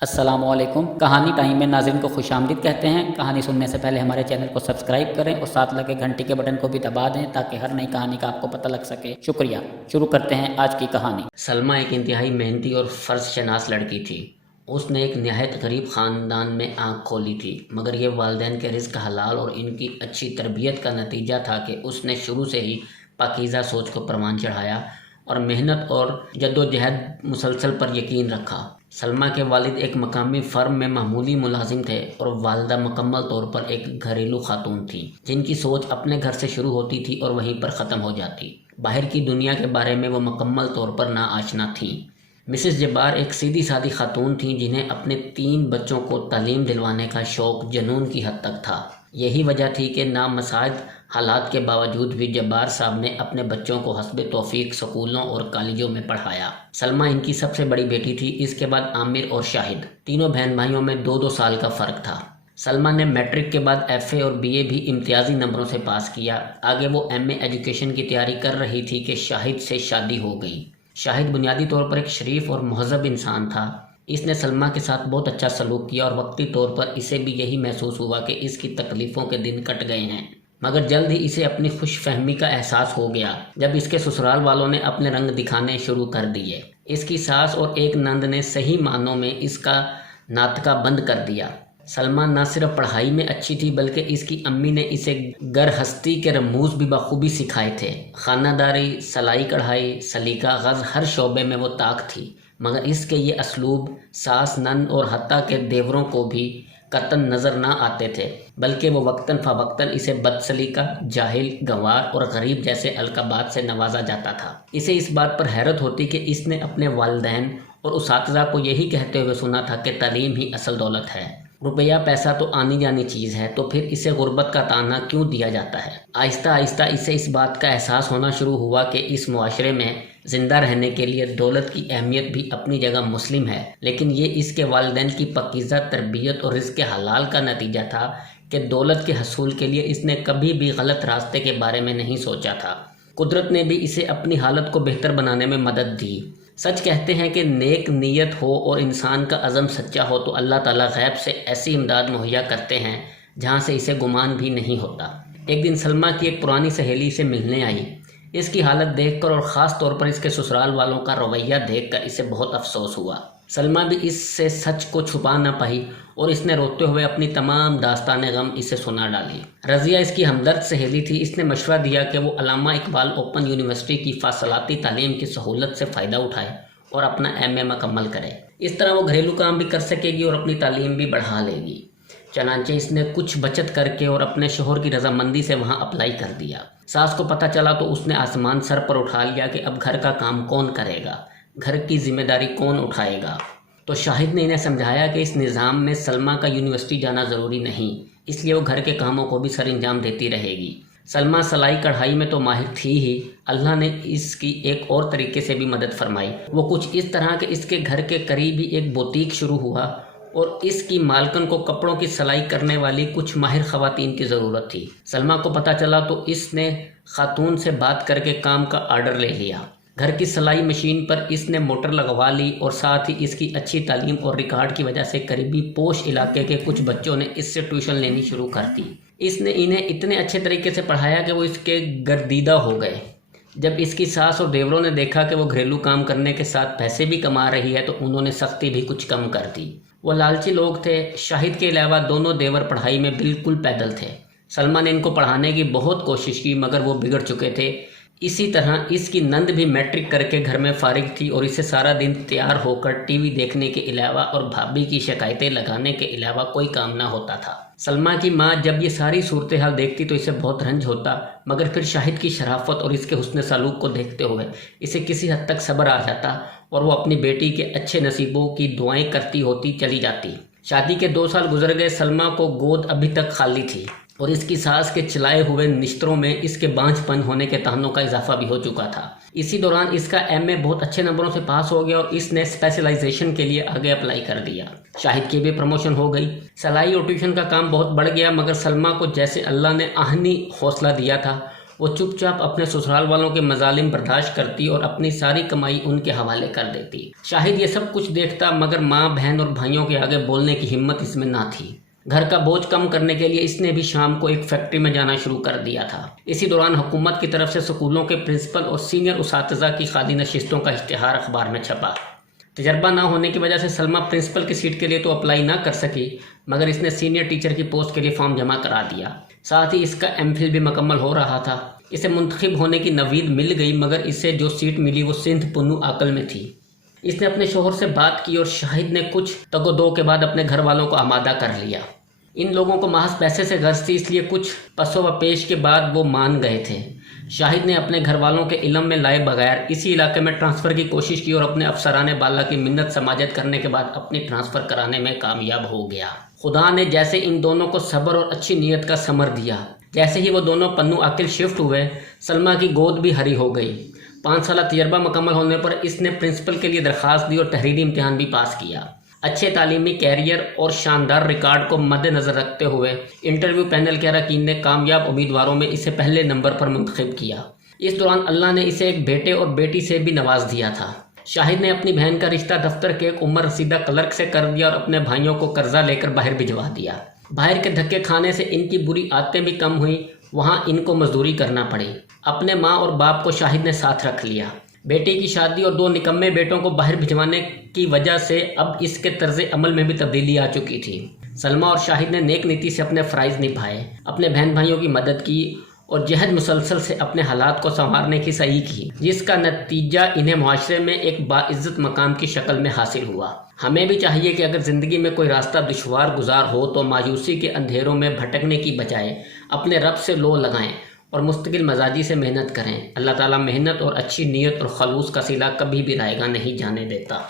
السلام علیکم۔ کہانی ٹائم میں ناظرین کو خوش آمدید کہتے ہیں۔ کہانی سننے سے پہلے ہمارے چینل کو سبسکرائب کریں اور ساتھ لگے گھنٹی کے بٹن کو بھی دبا دیں تاکہ ہر نئی کہانی کا آپ کو پتہ لگ سکے۔ شکریہ۔ شروع کرتے ہیں آج کی کہانی۔ سلمیٰ ایک انتہائی محنتی اور فرض شناس لڑکی تھی۔ اس نے ایک نہایت غریب خاندان میں آنکھ کھولی تھی، مگر یہ والدین کے رزق حلال اور ان کی اچھی تربیت کا نتیجہ تھا کہ اس نے شروع سے ہی پاکیزہ سوچ کو پروان چڑھایا اور محنت اور جدوجہد مسلسل پر یقین رکھا۔ سلمیٰ کے والد ایک مقامی فرم میں معمولی ملازم تھے اور والدہ مکمل طور پر ایک گھریلو خاتون تھیں، جن کی سوچ اپنے گھر سے شروع ہوتی تھی اور وہیں پر ختم ہو جاتی۔ باہر کی دنیا کے بارے میں وہ مکمل طور پر ناآشنا تھیں۔ مسز جبار ایک سیدھی سادی خاتون تھیں جنہیں اپنے 3 بچوں کو تعلیم دلوانے کا شوق جنون کی حد تک تھا۔ یہی وجہ تھی کہ نامساعد حالات کے باوجود بھی جبار صاحب نے اپنے بچوں کو حسب توفیق سکولوں اور کالجوں میں پڑھایا۔ سلمیٰ ان کی سب سے بڑی بیٹی تھی۔ اس کے بعد عامر اور شاہد، تینوں بہن بھائیوں میں 2-2 سال کا فرق تھا۔ سلمیٰ نے میٹرک کے بعد FA اور BA بھی امتیازی نمبروں سے پاس کیا۔ آگے وہ MA ایجوکیشن کی تیاری کر رہی تھی کہ شاہد سے شادی ہو گئی۔ شاہد بنیادی طور پر ایک شریف اور مہذب انسان تھا۔ اس نے سلمیٰ کے ساتھ بہت اچھا سلوک کیا اور وقتی طور پر اسے بھی یہی محسوس ہوا کہ اس کی تکلیفوں کے دن کٹ گئے ہیں، مگر جلد ہی اسے اپنی خوش فہمی کا احساس ہو گیا جب اس کے سسرال والوں نے اپنے رنگ دکھانے شروع کر دیے۔ اس کی ساس اور ایک نند نے صحیح معنوں میں اس کا ناطقہ بند کر دیا۔ سلمیٰ نہ صرف پڑھائی میں اچھی تھی بلکہ اس کی امی نے اسے گرہستی کے رموز بھی بخوبی سکھائے تھے۔ خانہ داری، سلائی کڑھائی، سلیقہ غرض ہر شعبے میں وہ طاق تھی، مگر اس کے یہ اسلوب ساس، نند اور حتیٰ کہ دیوروں کو بھی قطعاً نظر نہ آتے تھے، بلکہ وہ وقتاً فوقتاً اسے بد سلیقہ، جاہل، گنوار اور غریب جیسے القابات سے نوازا جاتا تھا۔ اسے اس بات پر حیرت ہوتی کہ اس نے اپنے والدین اور اساتذہ کو یہی کہتے ہوئے سنا تھا کہ تعلیم ہی اصل دولت ہے، روپیہ پیسہ تو آنی جانی چیز ہے، تو پھر اسے غربت کا طعنہ کیوں دیا جاتا ہے۔ آہستہ آہستہ اسے اس بات کا احساس ہونا شروع ہوا کہ اس معاشرے میں زندہ رہنے کے لیے دولت کی اہمیت بھی اپنی جگہ مسلم ہے، لیکن یہ اس کے والدین کی پاکیزہ تربیت اور رزق حلال کا نتیجہ تھا کہ دولت کے حصول کے لیے اس نے کبھی بھی غلط راستے کے بارے میں نہیں سوچا تھا۔ قدرت نے بھی اسے اپنی حالت کو بہتر بنانے میں مدد دی۔ سچ کہتے ہیں کہ نیک نیت ہو اور انسان کا عزم سچا ہو تو اللہ تعالیٰ غیب سے ایسی امداد مہیا کرتے ہیں جہاں سے اسے گمان بھی نہیں ہوتا۔ ایک دن سلمیٰ کی ایک پرانی سہیلی سے ملنے آئی۔ اس کی حالت دیکھ کر اور خاص طور پر اس کے سسرال والوں کا رویہ دیکھ کر اسے بہت افسوس ہوا۔ سلمیٰ بھی اس سے سچ کو چھپا نہ پائی اور اس نے روتے ہوئے اپنی تمام داستان غم اسے سنا ڈالی۔ رضیہ اس کی ہمدرد سہیلی تھی۔ اس نے مشورہ دیا کہ وہ علامہ اقبال اوپن یونیورسٹی کی فاصلاتی تعلیم کی سہولت سے فائدہ اٹھائے اور اپنا MA مکمل کرے۔ اس طرح وہ گھریلو کام بھی کر سکے گی اور اپنی تعلیم بھی بڑھا لے گی۔ چنانچہ اس نے کچھ بچت کر کے اور اپنے شوہر کی رضامندی سے وہاں اپلائی کر دیا۔ ساس کو پتہ چلا تو اس نے آسمان سر پر اٹھا لیا کہ اب گھر کا کام کون کرے گا، گھر کی ذمہ داری کون اٹھائے گا۔ تو شاہد نے انہیں سمجھایا کہ اس نظام میں سلمیٰ کا یونیورسٹی جانا ضروری نہیں، اس لیے وہ گھر کے کاموں کو بھی سر انجام دیتی رہے گی۔ سلمیٰ سلائی کڑھائی میں تو ماہر تھی ہی، اللہ نے اس کی ایک اور طریقے سے بھی مدد فرمائی۔ وہ کچھ اس طرح کہ اس کے گھر کے قریب ہی ایک بوتیک شروع ہوا اور اس کی مالکن کو کپڑوں کی سلائی کرنے والی کچھ ماہر خواتین کی ضرورت تھی۔ سلمیٰ کو پتہ چلا تو اس نے خاتون سے بات کر کے کام کا آرڈر لے لیا۔ گھر کی سلائی مشین پر اس نے موٹر لگوا لی اور ساتھ ہی اس کی اچھی تعلیم اور ریکارڈ کی وجہ سے قریبی پوش علاقے کے کچھ بچوں نے اس سے ٹیوشن لینی شروع کر دی۔ اس نے انہیں اتنے اچھے طریقے سے پڑھایا کہ وہ اس کے گردیدہ ہو گئے۔ جب اس کی ساس اور دیوروں نے دیکھا کہ وہ گھریلو کام کرنے کے ساتھ پیسے بھی کما رہی ہے تو انہوں نے سختی بھی کچھ کم کر دی۔ وہ لالچی لوگ تھے۔ شاہد کے علاوہ دونوں دیور پڑھائی میں بالکل پیدل تھے۔ سلمیٰ نے ان کو پڑھانے کی بہت کوشش کی مگر وہ بگڑ چکے تھے۔ اسی طرح اس کی نند بھی میٹرک کر کے گھر میں فارغ تھی اور اسے سارا دن تیار ہو کر ٹی وی دیکھنے کے علاوہ اور بھابھی کی شکایتیں لگانے کے علاوہ کوئی کام نہ ہوتا تھا۔ سلمیٰ کی ماں جب یہ ساری صورتحال دیکھتی تو اسے بہت رنج ہوتا، مگر پھر شاہد کی شرافت اور اس کے حسن سلوک کو دیکھتے ہوئے اسے کسی حد تک صبر آ جاتا اور وہ اپنی بیٹی کے اچھے نصیبوں کی دعائیں کرتی ہوتی چلی جاتی۔ شادی کے 2 سال گزر گئے۔ سلمیٰ کو گود ابھی تک خالی تھی اور اس کی ساس کے چلائے ہوئے نشتروں میں اس کے بانجھ پن ہونے کے طعنوں کا اضافہ بھی ہو چکا تھا۔ اسی دوران اس کا MA بہت اچھے نمبروں سے پاس ہو گیا اور اس نے اسپیشلائزیشن کے لیے آگے اپلائی کر دیا۔ شاہد کی بھی پروموشن ہو گئی۔ سلائی اور ٹیوشن کا کام بہت بڑھ گیا، مگر سلمیٰ کو جیسے اللہ نے آہنی حوصلہ دیا تھا وہ چپ چاپ اپنے سسرال والوں کے مظالم برداشت کرتی اور اپنی ساری کمائی ان کے حوالے کر دیتی۔ شاہد یہ سب کچھ دیکھتا، مگر ماں، بہن اور بھائیوں کے آگے بولنے کی ہمت اس میں نہ تھی۔ گھر کا بوجھ کم کرنے کے لیے اس نے بھی شام کو ایک فیکٹری میں جانا شروع کر دیا تھا۔ اسی دوران حکومت کی طرف سے سکولوں کے پرنسپل اور سینئر اساتذہ کی خالی نشستوں کا اشتہار اخبار میں چھپا۔ تجربہ نہ ہونے کی وجہ سے سلمیٰ پرنسپل کی سیٹ کے لیے تو اپلائی نہ کر سکی، مگر اس نے سینئر ٹیچر کی پوسٹ کے لیے فارم جمع کرا دیا۔ ساتھ ہی اس کا ایم فل بھی مکمل ہو رہا تھا۔ اسے منتخب ہونے کی نوید مل گئی، مگر اسے جو سیٹ ملی وہ سندھ پنو عقل میں تھی۔ اس نے اپنے شوہر سے بات کی اور شاہد نے کچھ تگ و دو کے بعد اپنے گھر والوں کو آمادہ کر لیا۔ ان لوگوں کو محض پیسے سے غرض تھی، اس لیے کچھ پس و پیش کے بعد وہ مان گئے تھے۔ شاہد نے اپنے گھر والوں کے علم میں لائے بغیر اسی علاقے میں ٹرانسفر کی کوشش کی اور اپنے افسران بالا کی منت سماجت کرنے کے بعد اپنی ٹرانسفر کرانے میں کامیاب ہو گیا۔ خدا نے جیسے ان دونوں کو صبر اور اچھی نیت کا ثمر دیا۔ جیسے ہی وہ دونوں پنو عقل شفٹ ہوئے، سلمیٰ کی گود بھی ہری ہو گئی۔ 5 سالہ تجربہ مکمل ہونے پر اس نے پرنسپل کے لیے درخواست دی اور تحریری امتحان بھی پاس کیا۔ اچھے تعلیمی کیریئر اور شاندار ریکارڈ کو مد نظر رکھتے ہوئے انٹرویو پینل کے اراکین نے کامیاب امیدواروں میں اسے پہلے نمبر پر منتخب کیا۔ اس دوران اللہ نے اسے ایک بیٹے اور بیٹی سے بھی نواز دیا تھا۔ شاہد نے اپنی بہن کا رشتہ دفتر کے ایک عمر رسیدہ کلرک سے کر دیا اور اپنے بھائیوں کو قرضہ لے کر باہر بھجوا دیا۔ باہر کے دھکے کھانے سے ان کی بری عادتیں بھی کم ہوئیں، وہاں ان کو مزدوری کرنا پڑی۔ اپنے ماں اور باپ کو شاہد نے ساتھ رکھ لیا۔ بیٹے کی شادی اور 2 نکمے بیٹوں کو باہر بھجوانے کی وجہ سے اب اس کے طرز عمل میں بھی تبدیلی آ چکی تھی۔ سلمیٰ اور شاہد نے نیک نیتی سے اپنے فرائض نبھائے، اپنے بہن بھائیوں کی مدد کی اور جہد مسلسل سے اپنے حالات کو سنوارنے کی سعی کی، جس کا نتیجہ انہیں معاشرے میں ایک باعزت مقام کی شکل میں حاصل ہوا۔ ہمیں بھی چاہیے کہ اگر زندگی میں کوئی راستہ دشوار گزار ہو تو مایوسی کے اندھیروں میں بھٹکنے کی بجائے اپنے رب سے لو لگائیں اور مستقل مزاجی سے محنت کریں۔ اللہ تعالیٰ محنت اور اچھی نیت اور خلوص کا صلہ کبھی بھی رائیگاں نہیں جانے دیتا۔